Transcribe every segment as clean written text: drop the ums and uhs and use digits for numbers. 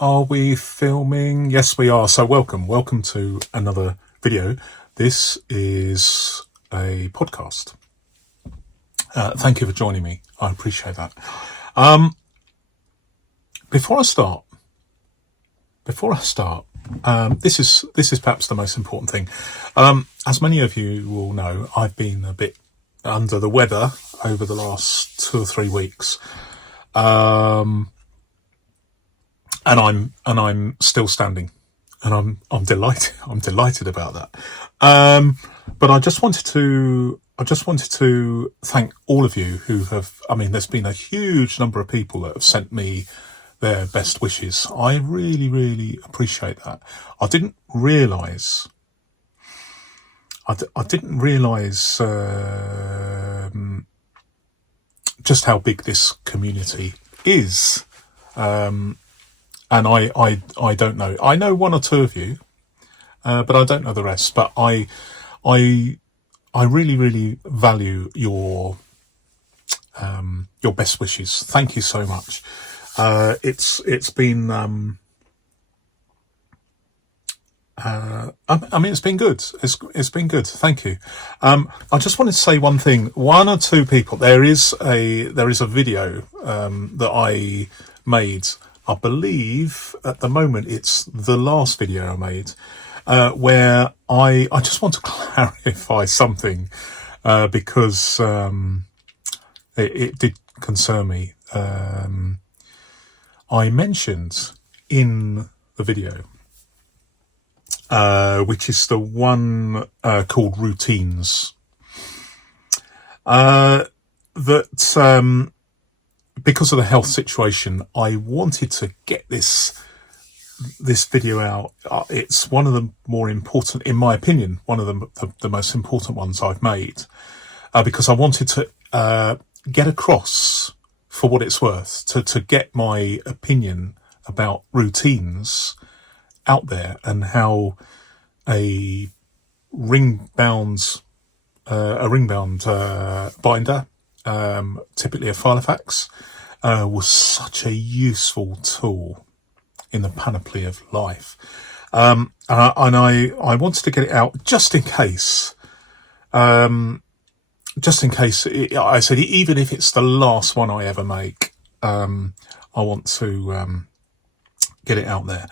Are we filming? Yes, we are. So welcome to another video. This is a podcast. Thank you for joining me. I appreciate that. Before I start, this is perhaps the most important thing. As many of you will know, I've been a bit under the weather over the last 2 or 3 weeks. And I'm still standing, and I'm delighted. I'm delighted about that. But I just wanted to thank all of you who have. I mean, there's been a huge number of people that have sent me their best wishes. I really appreciate that. I didn't realise just how big this community is. And I don't know. I know 1 or 2 of you, but I don't know the rest. But I really value your best wishes. Thank you so much. It's been it's been good. It's been good. Thank you. I just wanted to say one thing. 1 or 2 people. There is a video that I made. I believe at the moment it's the last video I made, where I just want to clarify something, because it did concern me. I mentioned in the video, which is the one called routines, that because of the health situation, I wanted to get this video out. It's one of the more important, in my opinion, one of the most important ones I've made, because I wanted to get across, for what it's worth, to get my opinion about routines out there, and how a ring-bound binder, typically a filofax, was such a useful tool in the panoply of life. And I wanted to get it out just in case. I said, even if it's the last one I ever make, I want to get it out there.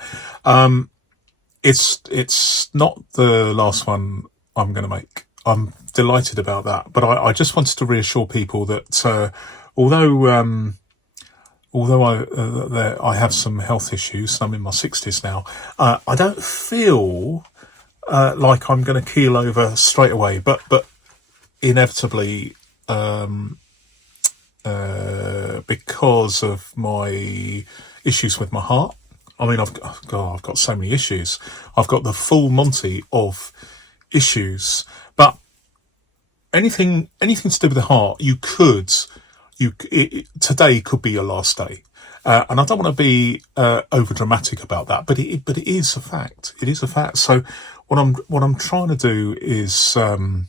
It's not the last one I'm going to make. I'm delighted about that, but I just wanted to reassure people that although I have some health issues, I'm in my 60s now, I don't feel like I'm going to keel over straight away, but inevitably, because of my issues with my heart. I mean, I've got so many issues. I've got the full Monty of issues. But anything to do with the heart, today could be your last day, and I don't want to be over dramatic about that, but it is a fact. It is a fact. So what I'm trying to do is I'm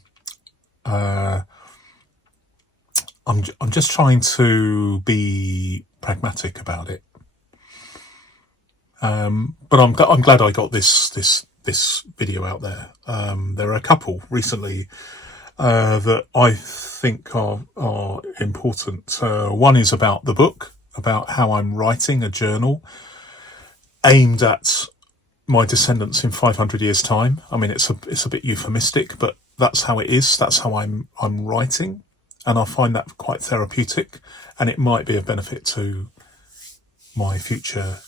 just trying to be pragmatic about it. But I'm glad I got this video out there. There are a couple recently that I think are important. One is about the book, about how I'm writing a journal aimed at my descendants in 500 years' time. I mean, it's a bit euphemistic, but that's how it is. That's how I'm writing, and I find that quite therapeutic, and it might be of benefit to my future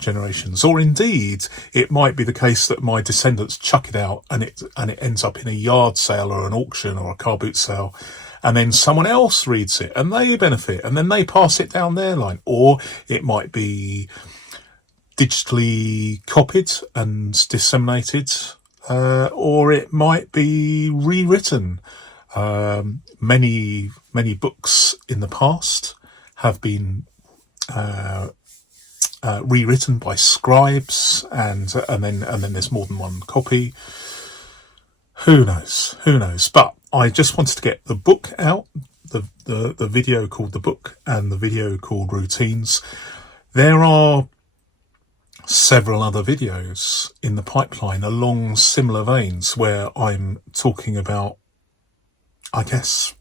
generations, or indeed it might be the case that my descendants chuck it out and it ends up in a yard sale or an auction or a car boot sale, and then someone else reads it and they benefit, and then they pass it down their line. Or it might be digitally copied and disseminated, or it might be rewritten. Many books in the past have been rewritten by scribes, and then there's more than one copy. Who knows? But I just wanted to get the book out, the video called The Book and the video called Routines. There are several other videos in the pipeline along similar veins where I'm talking about, I guess,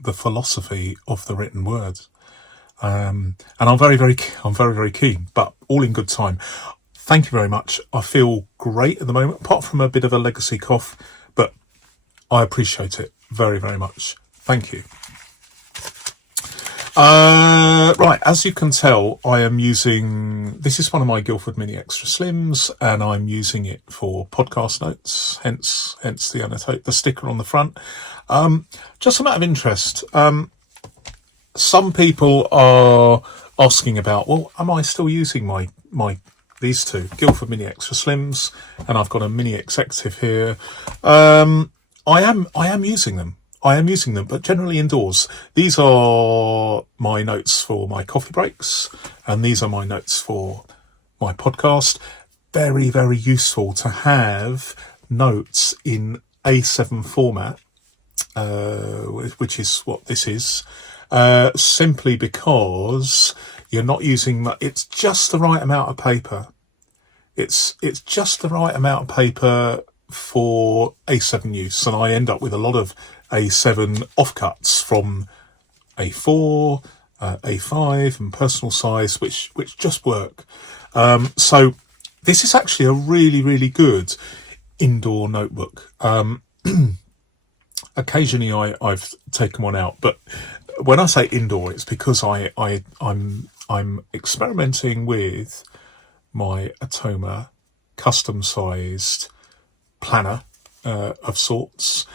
the philosophy of the written word. And I'm very keen, but all in good time. Thank you very much. I feel great at the moment, apart from a bit of a legacy cough, but I appreciate it very, very much. Thank you. Right, as you can tell, I am using, this is one of my Guildford Mini Extra Slims, and I'm using it for podcast notes, hence the sticker on the front. Just a matter of interest. Some people are asking about, well, am I still using these two Guildford Mini Extra Slims, and I've got a Mini Executive here. I am using them. But generally indoors. These are my notes for my coffee breaks, and these are my notes for my podcast. Very, very useful to have notes in A7 format, which is what this is, simply because you're not using it's just the right amount of paper. It's just the right amount of paper for A7 use, and I end up with a lot of A7 offcuts from A4, A5 and personal size, which just work. So this is actually a really, really good indoor notebook. Occasionally I've taken one out, but when I say indoor, it's because I'm experimenting with my Atoma custom-sized planner of sorts,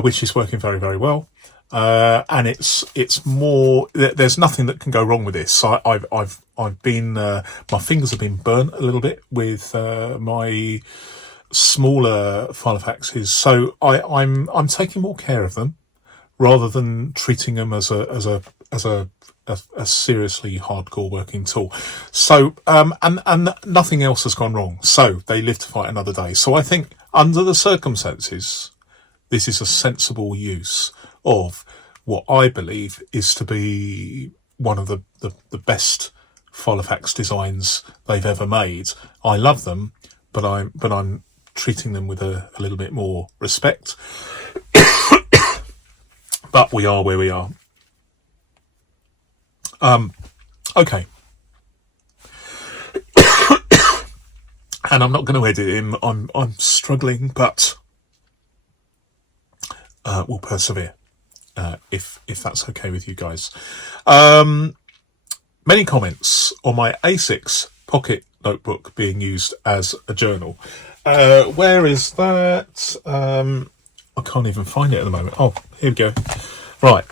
which is working very, very well. And it's more. There's nothing that can go wrong with this. I've been my fingers have been burnt a little bit with my smaller filofaxes, so I'm taking more care of them rather than treating them as a seriously hardcore working tool. So and nothing else has gone wrong. So they live to fight another day. So I think under the circumstances, this is a sensible use of what I believe is to be one of the best filofax designs they've ever made. I love them, but I'm treating them with a little bit more respect. But we are where we are. Okay. And I'm not going to edit him. I'm struggling, but we'll persevere. If that's okay with you guys. Many comments on my A6 pocket notebook being used as a journal. Where is that? I can't even find it at the moment. Oh, here we go. Right.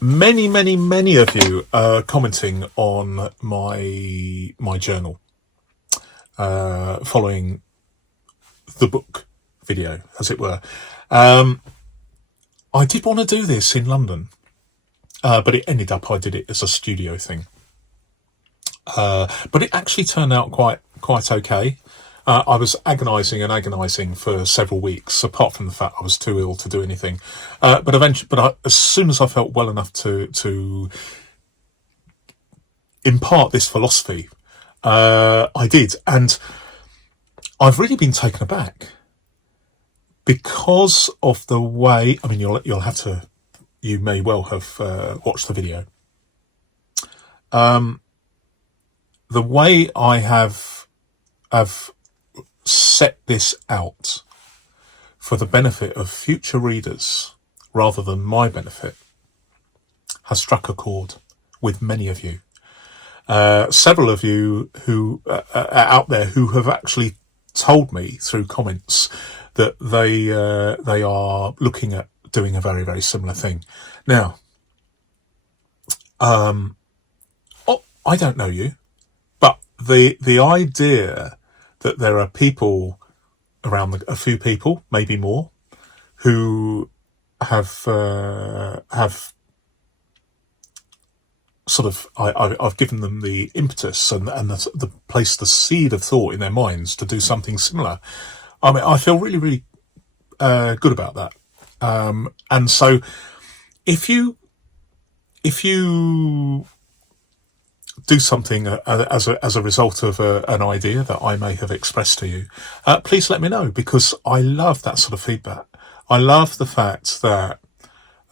Many of you are commenting on my journal, following the book video, as it were. I did want to do this in London, but it ended up I did it as a studio thing. But it actually turned out quite okay. I was agonising for several weeks, apart from the fact I was too ill to do anything. But eventually, as soon as I felt well enough to impart this philosophy, I did, and I've really been taken aback because of the way. I mean, you'll have to. You may well have watched the video. The way I have set this out for the benefit of future readers rather than my benefit has struck a chord with many of you. Several of you who are out there who have actually told me through comments that they are looking at doing a very, very similar thing. Now, I don't know you, but the idea that there are people around, a few people, maybe more, who have sort of, I've given them the impetus and the place, the seed of thought in their minds to do something similar. I mean, I feel really, really good about that. And so if you do something as a result of an idea that I may have expressed to you, please let me know, because I love that sort of feedback. I love the fact that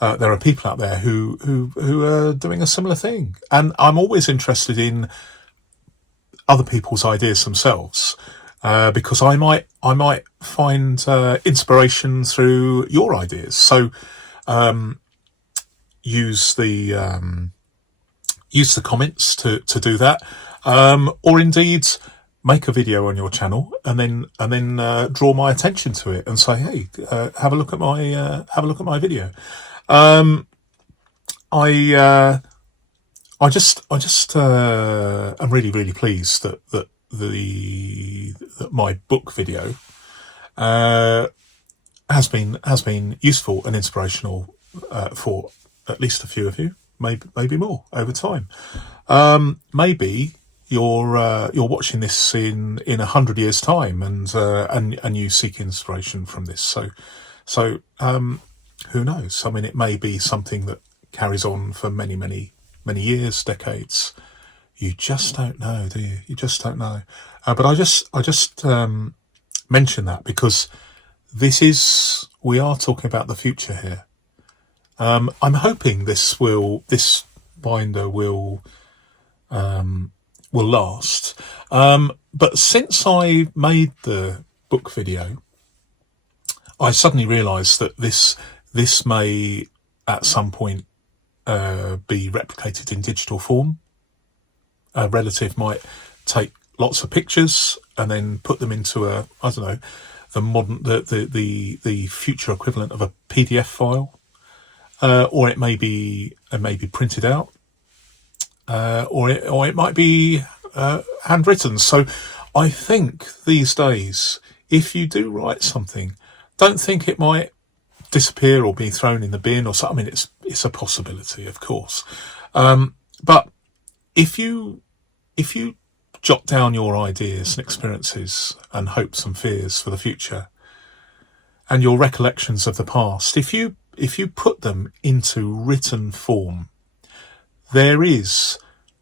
there are people out there who are doing a similar thing, and I'm always interested in other people's ideas themselves, because I might find inspiration through your ideas. So use the comments to do that, or indeed make a video on your channel and then draw my attention to it and say, hey, have a look at my video. I just am really pleased that my book video has been useful and inspirational for at least a few of you, maybe more over time. Maybe you're watching this in 100 years' time, and you seek inspiration from this. So who knows? I mean, it may be something that carries on for many years, decades. You just don't know, do you? You just don't know. But I just mention that because we are talking about the future here. I'm hoping this binder will last. But since I made the book video, I suddenly realised that this may at some point be replicated in digital form. A relative might take lots of pictures and then put them into the future equivalent of a PDF file, or it may be printed out, or it might be handwritten. So I think these days, if you do write something, don't think it might disappear or be thrown in the bin or something. I mean, it's a possibility, of course, but if you jot down your ideas and experiences and hopes and fears for the future, and your recollections of the past, if you put them into written form, there is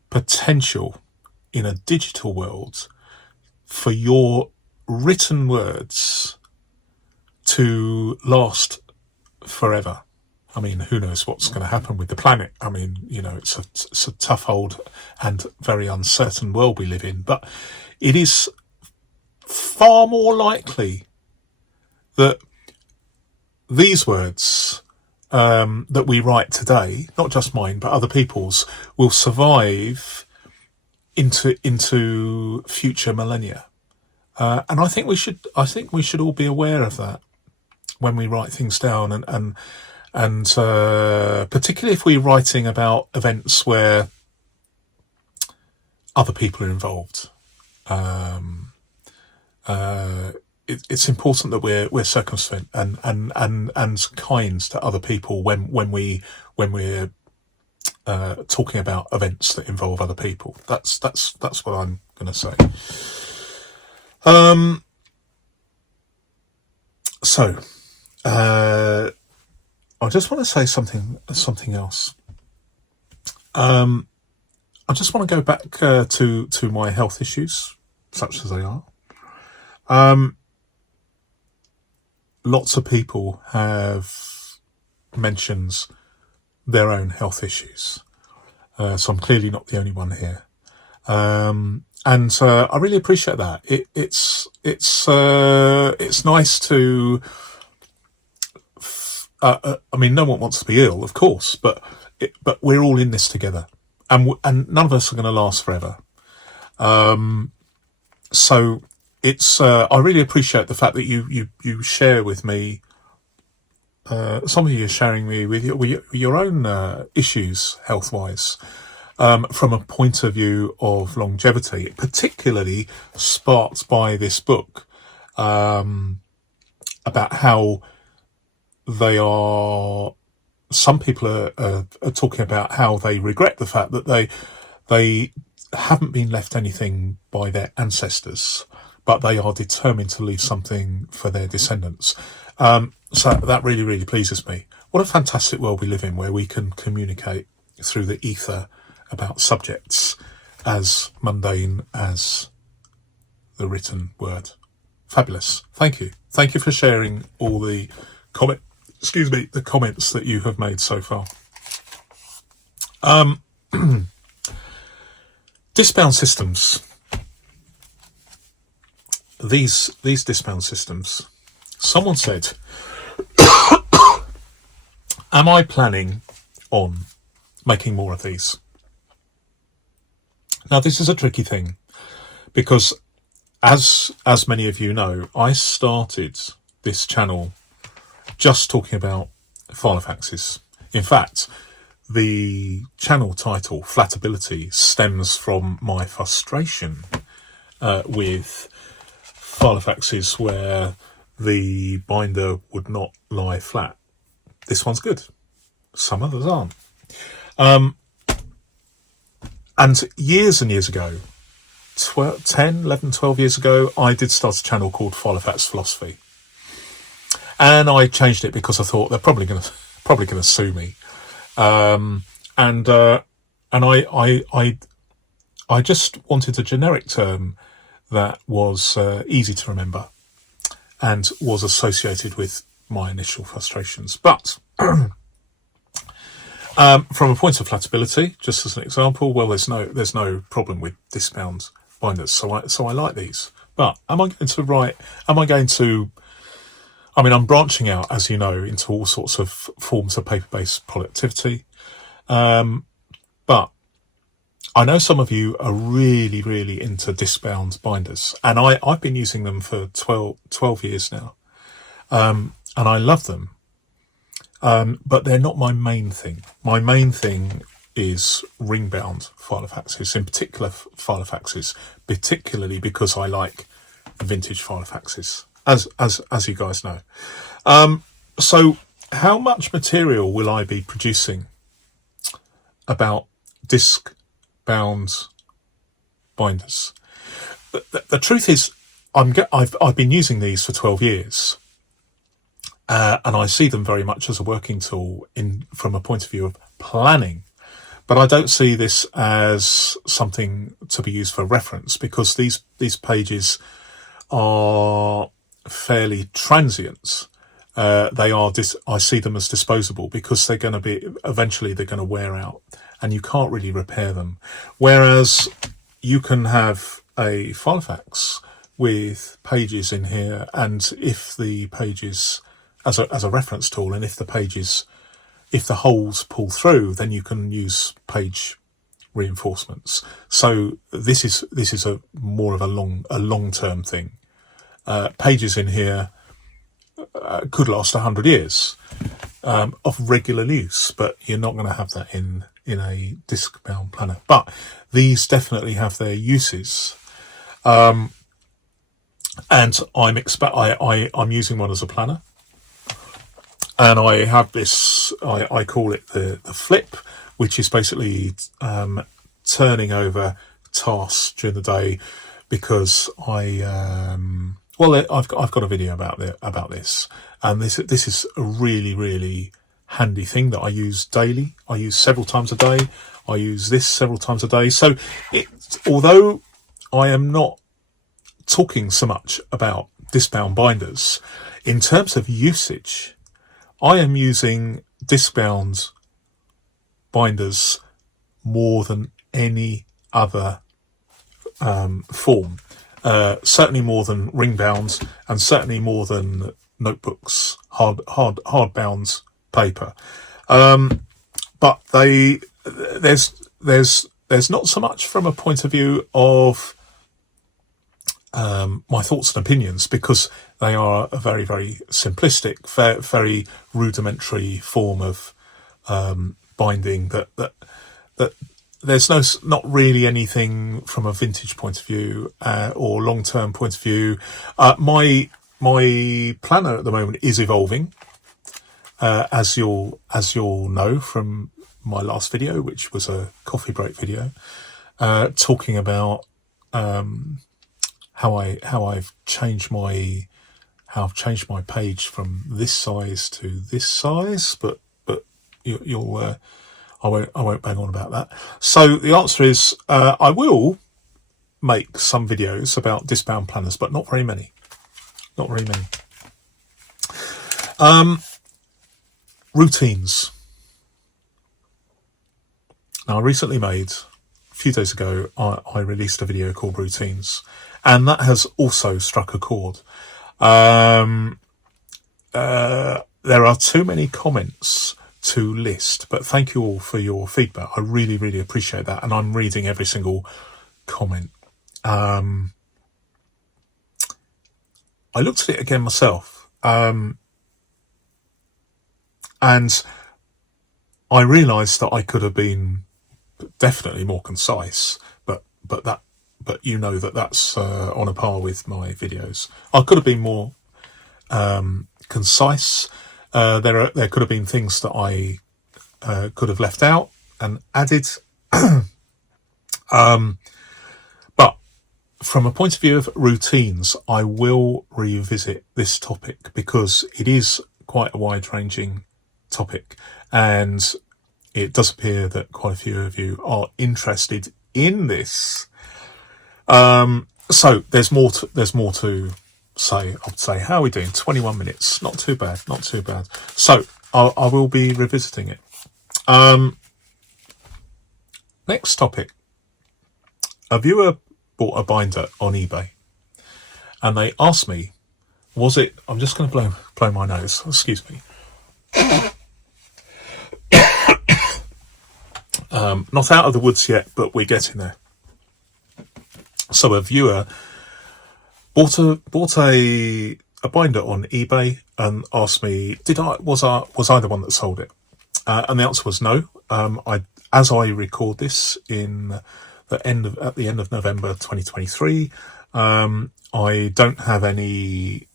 potential in a digital world for your written words to last forever. I mean, who knows what's going to happen with the planet? I mean, it's a tough, old and very uncertain world we live in, but it is far more likely that these words that we write today, not just mine, but other people's, will survive into future millennia. And I think we should all be aware of that when we write things down, and particularly if we're writing about events where other people are involved. It's important that we're circumspect and kind to other people when we're talking about events that involve other people. That's what I'm going to say. I just want to say something else. I just want to go back to my health issues, such as they are. Lots of people have mentions their own health issues, so I'm clearly not the only one here. And I really appreciate that. It's nice to. I mean, no one wants to be ill, of course, but we're all in this together, and none of us are going to last forever. So it's I really appreciate the fact that you share with me. Some of you are sharing me with your own issues health-wise, from a point of view of longevity, particularly sparked by this book, about how some people are talking about how they regret the fact that they haven't been left anything by their ancestors, but they are determined to leave something for their descendants. So that really pleases me. What a fantastic world we live in, where we can communicate through the ether about subjects as mundane as the written word. Fabulous. Thank you. Thank you for sharing all the the comments that you have made so far. Disbound systems. These disbound systems. Someone said, am I planning on making more of these? Now, this is a tricky thing because as many of you know, I started this channel just talking about filofaxes. In fact, the channel title, Flatability, stems from my frustration with filofaxes where the binder would not lie flat. This one's good. Some others aren't. And years ago, 10, 11, 12 years ago, I did start a channel called Filofax Philosophy. And I changed it because I thought they're probably going to sue me. And I just wanted a generic term that was easy to remember and was associated with my initial frustrations. But from a point of flatability, just as an example, well, there's no problem with disbound binders, so I like these. But I'm branching out, as you know, into all sorts of forms of paper-based productivity. But I know some of you are really, really into disbound binders, and I've been using them for 12 years now, and I love them. But they're not my main thing. My main thing is ring-bound filofaxes, in particular filofaxes, particularly because I like vintage filofaxes, as you guys know. So how much material will I be producing about disc-bound binders? The truth is, I've been using these for 12 years. And I see them very much as a working tool from a point of view of planning. But I don't see this as something to be used for reference, because these pages are fairly transient. I see them as disposable because eventually they're going to wear out and you can't really repair them. Whereas you can have a filofax with pages in here, and if the pages as a reference tool, and if the holes pull through, then you can use page reinforcements. So this is a more of a long-term thing. Pages in here could last 100 years of regular use, but you're not going to have that in a disc-bound planner. But these definitely have their uses. And I'm using one as a planner. And I have this, I call it the flip, which is basically turning over tasks during the day, because I've got a video about this, and this is a really, really handy thing that I use daily. I use several times a day. I use this several times a day. So although I am not talking so much about disc-bound binders, in terms of usage, I am using disc-bound binders more than any other form. Certainly more than ring-bound, and certainly more than notebooks, hard-bound paper. But there's not so much from a point of view of my thoughts and opinions, because they are a very, very simplistic, very rudimentary form of binding that there's not really anything from a vintage point of view or long-term point of view. My planner at the moment is evolving, as you'll know from my last video, which was a coffee break video, talking about how I've changed my page from this size to this size, but I won't bang on about that. So the answer is, I will make some videos about discbound planners, but not very many. Not very many. Routines. Now, I recently made, a few days ago, I released a video called Routines, and that has also struck a chord. There are too many comments to list, but thank you all for your feedback. I really, really appreciate that, and I'm reading every single comment. I looked at it again myself, and I realised that I could have been definitely more concise, but you know that's on a par with my videos. I could have been more concise. There could have been things that I could have left out and added. But from a point of view of routines, I will revisit this topic because it is quite a wide-ranging topic, and it does appear that quite a few of you are interested in this. So there's more to say. I would say, how are we doing? 21 minutes, not too bad. So I will be revisiting it. Next topic. A viewer bought a binder on eBay, and they asked me, was it? I'm just going to blow my nose. Excuse me. Not out of the woods yet, but we're getting there. So a viewer bought a binder on eBay and asked me, was I the one that sold it? And the answer was no. As I record this at the end of November 2023, I don't have any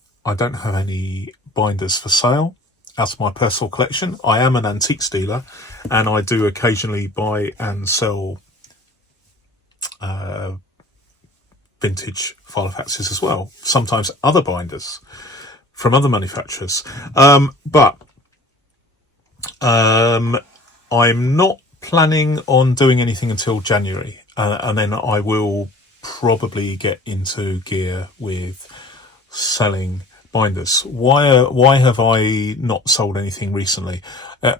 binders for sale out of my personal collection. I am an antiques dealer, and I do occasionally buy and sell vintage filofaxes as well. Sometimes other binders from other manufacturers. But I'm not planning on doing anything until January, and then I will probably get into gear with selling binders. Why have I not sold anything recently?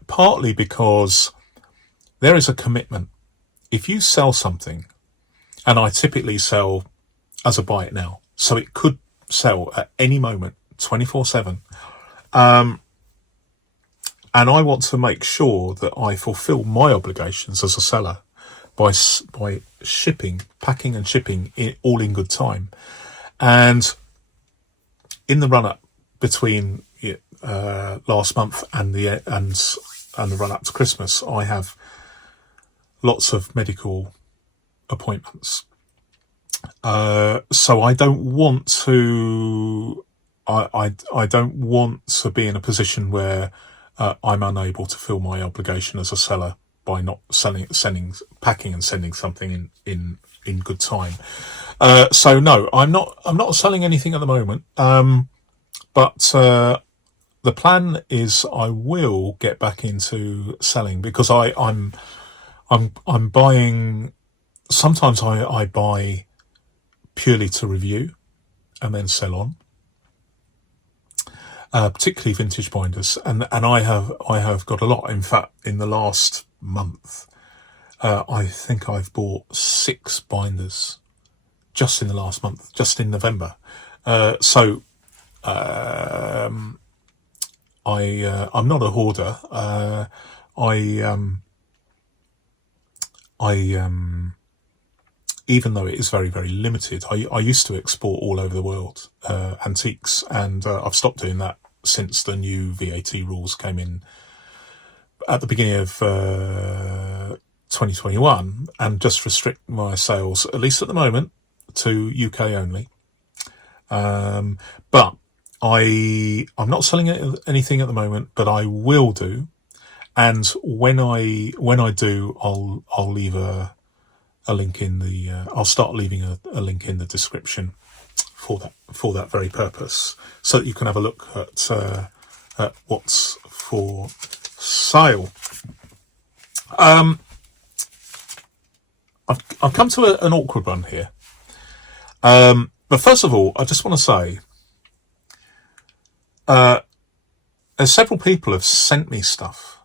Partly because there is a commitment. If you sell something, and I typically sell as a buy it now, so it could sell at any moment, 24/7. And I want to make sure that I fulfill my obligations as a seller by packing and shipping all in good time. And in the run up between last month and the run up to Christmas, I have lots of medical appointments. So I don't want to. I don't want to be in a position where I'm unable to fill my obligation as a seller by not packing and sending something in good time. So no, I'm not selling anything at the moment. But the plan is I will get back into selling, because I'm buying. Sometimes I buy purely to review and then sell on. Particularly vintage binders, and I have got a lot. In fact, in the last month, I think I've bought 6 binders just in the last month, just in November. So I'm not a hoarder. Even though it is very, very limited, I used to export all over the world antiques, and I've stopped doing that since the new VAT rules came in at the beginning of 2021, and just restrict my sales, at least at the moment, to UK only. But I'm not selling anything at the moment, but I will do. And when I do, I'll leave a link in the. I'll start leaving a link in the description for that very purpose, so that you can have a look at what's for sale. I've come to an awkward one here. But first of all, I just want to say, several people have sent me stuff,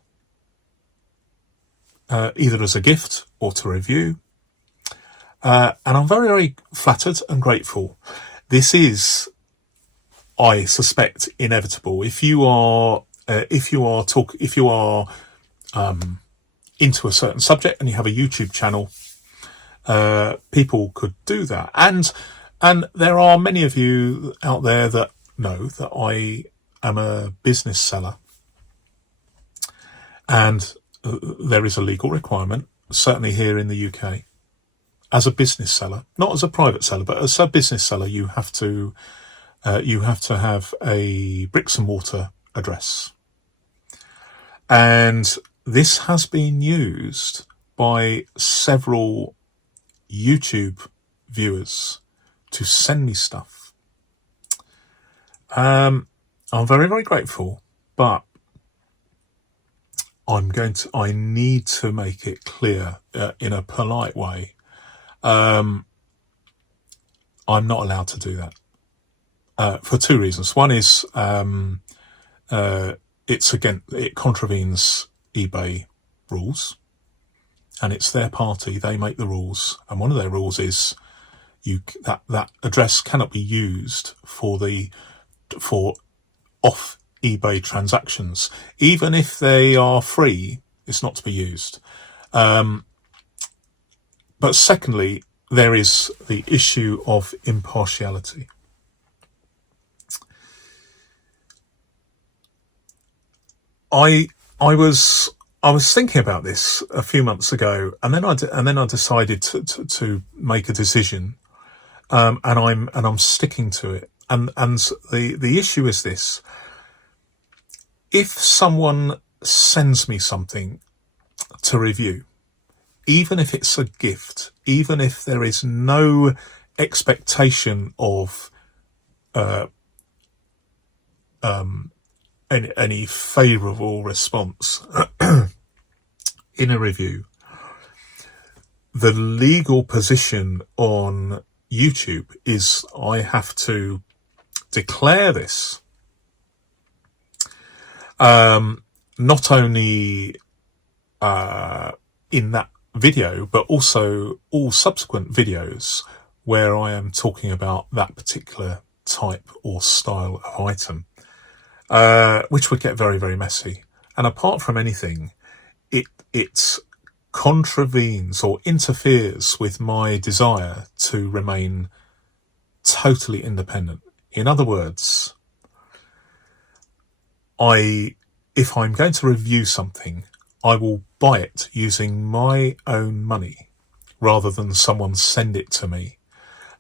either as a gift or to review. And I'm very, very flattered and grateful. This is, I suspect, inevitable. If you are into a certain subject and you have a YouTube channel, people could do that. And there are many of you out there that know that I am a business seller, and there is a legal requirement, certainly here in the UK, as a business seller, not as a private seller, but as a business seller, you have to have a bricks and mortar address. And this has been used by several YouTube viewers to send me stuff. I'm very, very grateful, but I need to make it clear in a polite way. I'm not allowed to do that for two reasons. One is it contravenes eBay rules, and it's their party, they make the rules, and one of their rules is that address cannot be used for off eBay transactions. Even if they are free, it's not to be used. But secondly, there is the issue of impartiality. I was thinking about this a few months ago, and then I decided to make a decision, and I'm sticking to it. And the issue is this: if someone sends me something to review, even if it's a gift, even if there is no expectation of any favourable response in a review, the legal position on YouTube is I have to declare this, not only in that video, but also all subsequent videos where I am talking about that particular type or style of item, which would get very, very messy. And apart from anything, it contravenes or interferes with my desire to remain totally independent. In other words, if I'm going to review something, I will buy it using my own money rather than someone send it to me.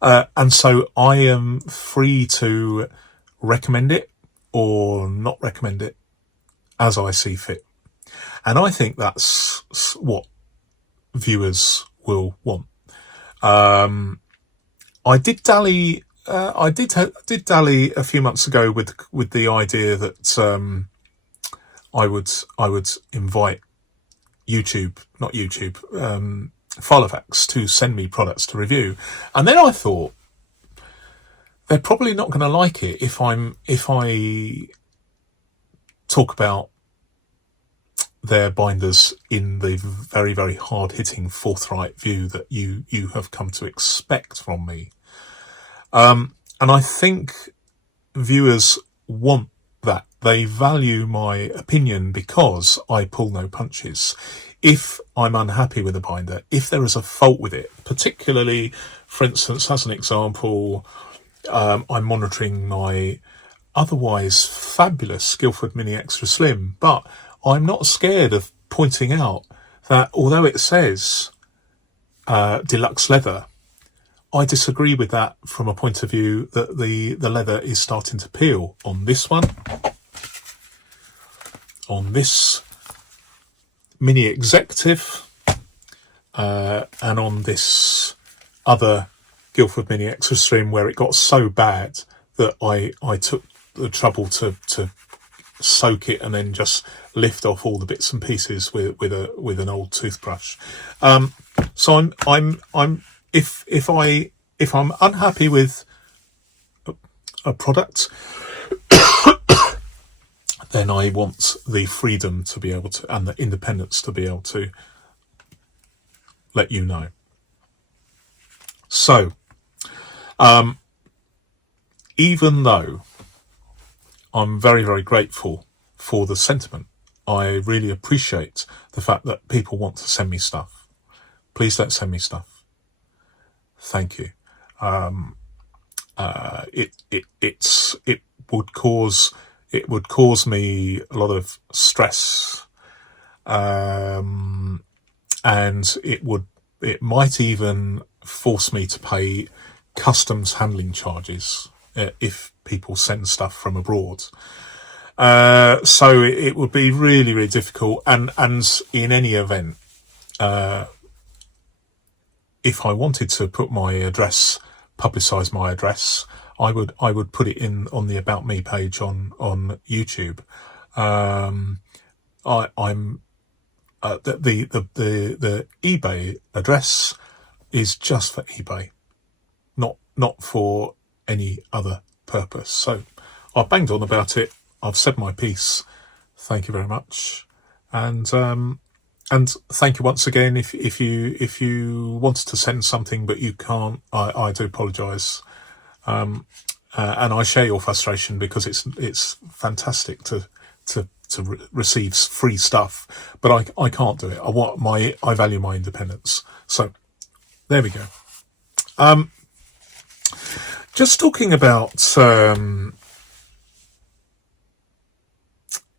And so I am free to recommend it or not recommend it as I see fit. And I think that's what viewers will want. I did dally a few months ago with the idea that I would invite filofaxes to send me products to review, and then I thought they're probably not going to like it if I talk about their binders in the very, very hard-hitting, forthright view that you have come to expect from me. And I think viewers want that. They value my opinion because I pull no punches. If I'm unhappy with a binder, if there is a fault with it, particularly, for instance, as an example, I'm monitoring my otherwise fabulous Guildford Mini Extra Slim, but I'm not scared of pointing out that although it says deluxe leather, I disagree with that from a point of view that the leather is starting to peel on this one, on this Mini Executive, and on this other Guildford Mini Extra Slim, where it got so bad that I took the trouble to soak it and then just lift off all the bits and pieces with an old toothbrush. So if I'm unhappy with a product, then I want the freedom to be able to, and the independence to be able to let you know. So, even though I'm very, very grateful for the sentiment, I really appreciate the fact that people want to send me stuff. Please don't send me stuff. Thank you. It would cause me a lot of stress, and it might even force me to pay customs handling charges if people send stuff from abroad. So it would be really, really difficult. And in any event, if I wanted to put my address, publicise my address, I would put it in on the About Me page on YouTube. The eBay address is just for eBay, not for any other purpose. So I've banged on about it. I've said my piece. Thank you very much, and thank you once again. If you wanted to send something but you can't, I do apologise. And I share your frustration, because it's fantastic to receive free stuff, but I can't do it. I value my independence. So there we go. Just talking about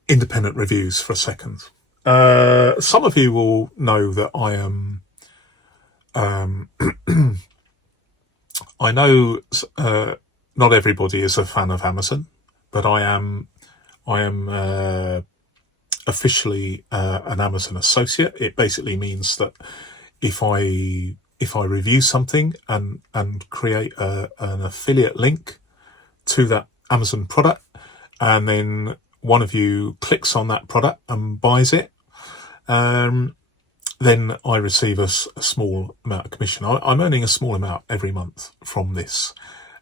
independent reviews for a second. Some of you will know that I am. I know not everybody is a fan of Amazon, but I am officially an Amazon associate. It basically means that if I review something and create an affiliate link to that Amazon product, and then one of you clicks on that product and buys it, then I receive a small amount of commission. I'm earning a small amount every month from this.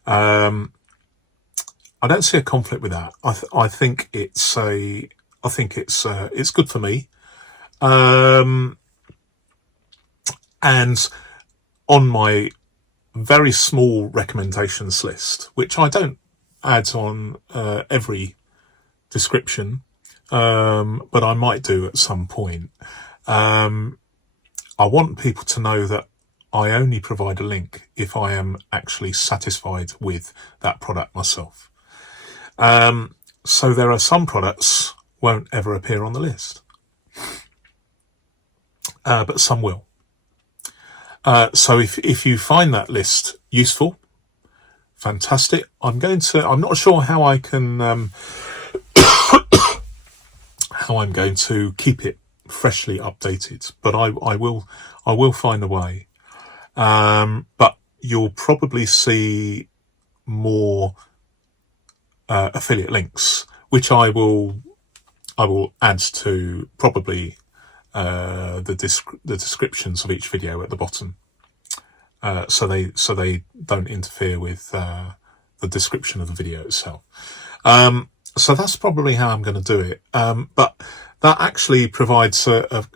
I don't see a conflict with that. I think it's good for me. And on my very small recommendations list, which I don't add on every description, but I might do at some point. I want people to know that I only provide a link if I am actually satisfied with that product myself. So there are some products won't ever appear on the list, but some will. So if you find that list useful, fantastic. I'm not sure how I can, how I'm going to keep it freshly updated, but I will find a way. But you'll probably see more affiliate links, which I will add to probably the descriptions of each video at the bottom, so they don't interfere with the description of the video itself. So that's probably how I'm going to do it. But that actually provides a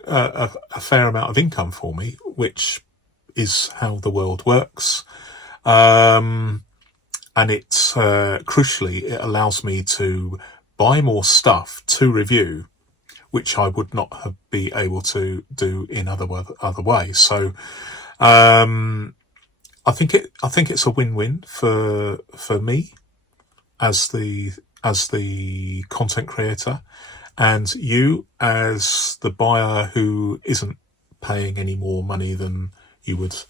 fair amount of income for me, which is how the world works. And it's crucially, it allows me to buy more stuff to review, which I would not have been able to do in other ways. So I think it's a win-win for me as the content creator, and you as the buyer who isn't paying any more money than you would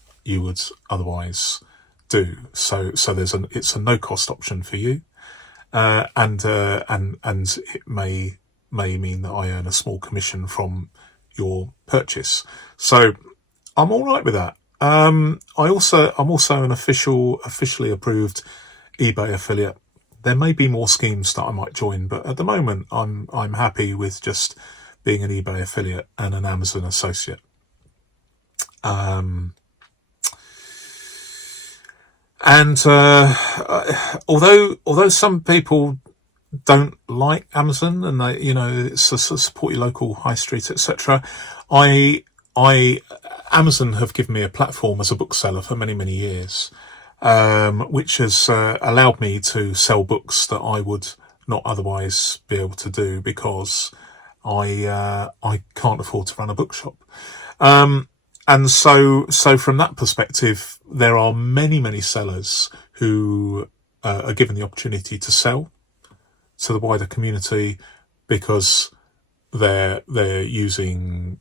otherwise do. So it's a no cost option for you, and it may mean that I earn a small commission from your purchase. So I'm all right with that. I'm also an officially approved eBay affiliate. There may be more schemes that I might join, but at the moment I'm happy with just being an eBay affiliate and an Amazon associate. Although some people don't like Amazon and they, it's a support your local high street, etc. Amazon have given me a platform as a bookseller for many, many years, which has allowed me to sell books that I would not otherwise be able to do because I can't afford to run a bookshop. And so from that perspective, there are many, many sellers who are given the opportunity to sell to the wider community because they're using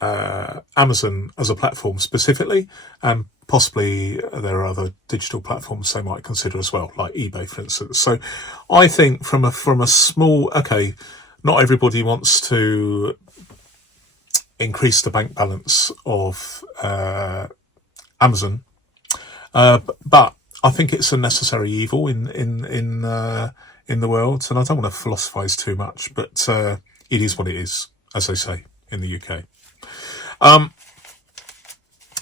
Amazon as a platform specifically, and possibly there are other digital platforms they might consider as well, like eBay, for instance. So I think from a small, okay, not everybody wants to increase the bank balance of Amazon, but I think it's a necessary evil in the world, and I don't want to philosophize too much, but it is what it is, as they say in the UK.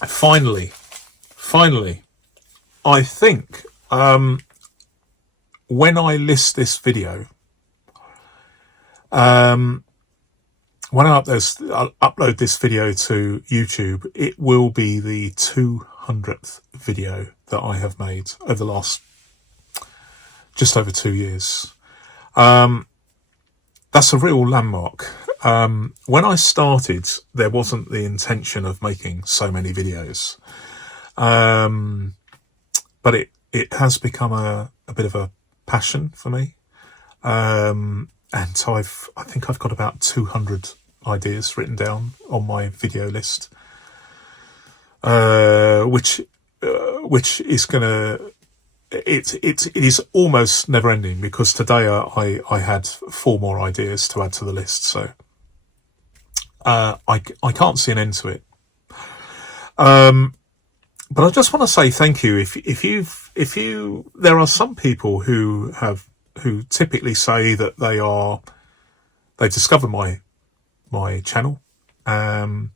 Finally, I think when I list this video, when I upload this video to YouTube, it will be the 200th video that I have made over the last just over 2 years. That's a real landmark. When I started, there wasn't the intention of making so many videos. But it has become a bit of a passion for me. And I think I've got about 200 ideas written down on my video list, which is gonna, it is almost never ending, because today I had 4 more ideas to add to the list. So, I can't see an end to it. But I just want to say thank you. There are some people who typically say that they discovered my channel, and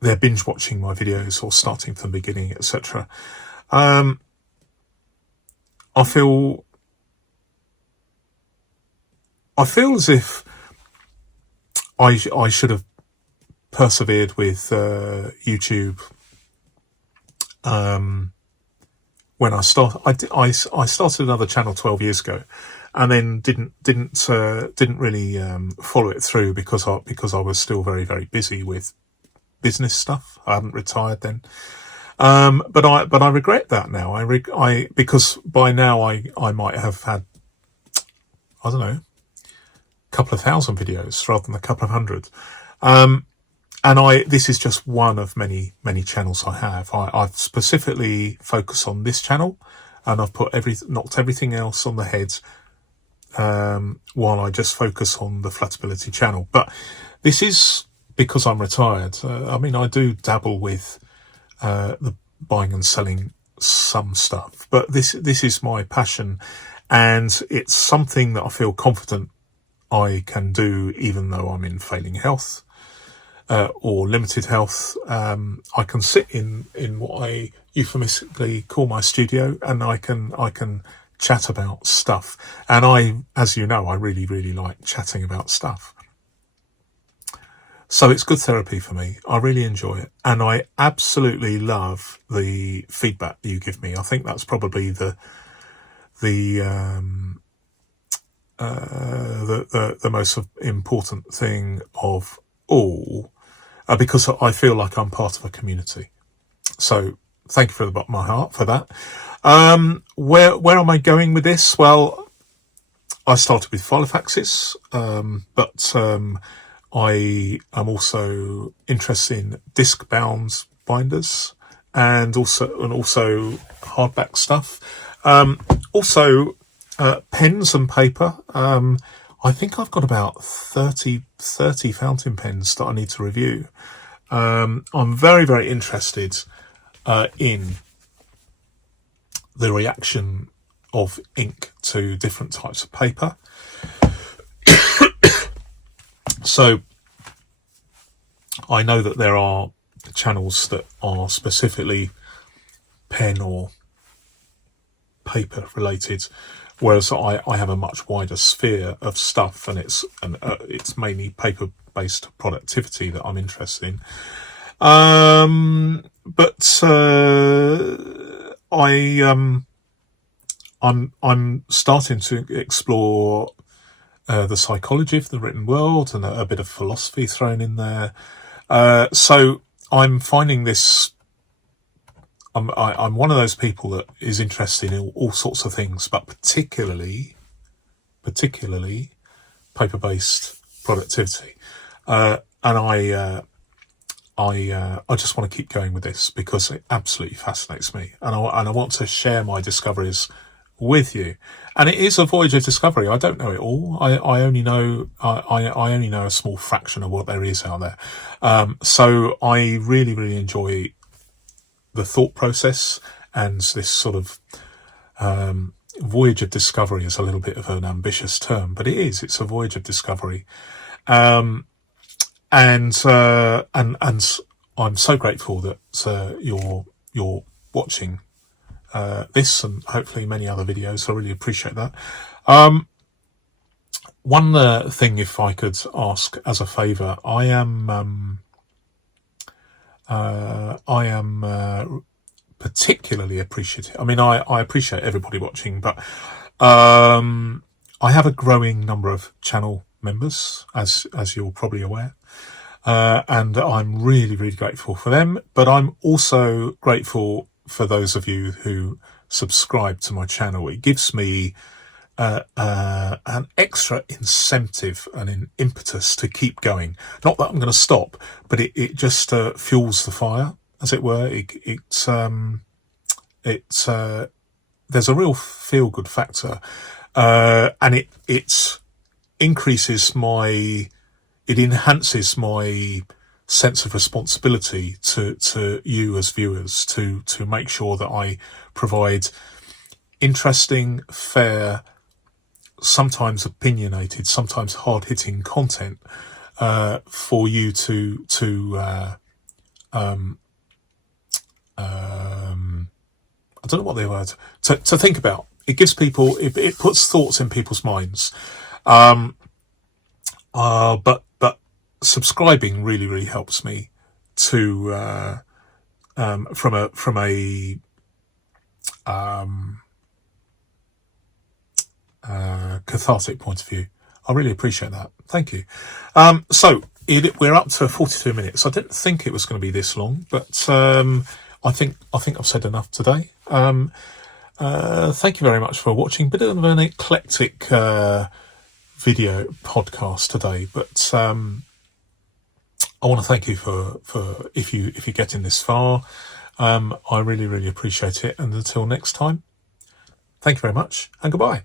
they're binge watching my videos or starting from the beginning, etc. I feel as if I should have persevered with YouTube. When I started another channel 12 years ago, and then didn't really follow it through because I was still very, very busy with business stuff. I hadn't retired then, but I regret that now. Because by now I might have had, I don't know, a couple of thousand videos rather than a couple of hundred. And this is just one of many, many channels I have. I've specifically focused on this channel, and I've knocked everything else on the head, while I just focus on the Flatability channel. But this is because I'm retired. I do dabble with the buying and selling some stuff, but this is my passion, and it's something that I feel confident I can do, even though I'm in failing health. Or limited health. I can sit in what I euphemistically call my studio, and I can chat about stuff. And as you know, I really, really like chatting about stuff. So it's good therapy for me. I really enjoy it, and I absolutely love the feedback that you give me. I think that's probably the most important thing of all. Because I feel like I'm part of a community. So thank you from the bottom of my heart for that. Where am I going with this? Well, I started with filofaxes, but I am also interested in disc-bound binders and also hardback stuff. Also pens and paper. I think I've got about 30 fountain pens that I need to review. I'm very, very interested in the reaction of ink to different types of paper. So I know that there are channels that are specifically pen or paper related, whereas I have a much wider sphere of stuff, and it's mainly paper based productivity that I'm interested in. But I'm starting to explore the psychology of the written world, and a bit of philosophy thrown in there. So I'm finding this. I'm one of those people that is interested in all sorts of things, but particularly paper-based productivity. And I just want to keep going with this because it absolutely fascinates me, and I want to share my discoveries with you. And it is a voyage of discovery. I don't know it all. I only know I only know a small fraction of what there is out there. So I really enjoy the thought process, and this sort of voyage of discovery is a little bit of an ambitious term, but it's a voyage of discovery. And I'm so grateful that you're watching this, and hopefully many other videos. I really appreciate that. One thing, if I could ask as a favour, I am particularly appreciative. I mean, I appreciate everybody watching, but I have a growing number of channel members, as you're probably aware. And I'm really grateful for them, but I'm also grateful for those of you who subscribe to my channel. It gives me an extra incentive and an impetus to keep going. Not that I'm going to stop, but it just fuels the fire, as it were. There's a real feel-good factor, and it enhances my sense of responsibility to you as viewers, to make sure that I provide interesting, fair, sometimes opinionated, sometimes hard-hitting content for you to I don't know what the word to think about. It gives people, it puts thoughts in people's minds. But subscribing really helps me to from a cathartic point of view. I really appreciate that. Thank you. So we're up to 42 minutes. I didn't think it was going to be this long, but I think I've said enough today. Thank you very much for watching. Bit of an eclectic video podcast today, but I want to thank you for if you're getting this far. I really appreciate it. And until next time, thank you very much, and goodbye.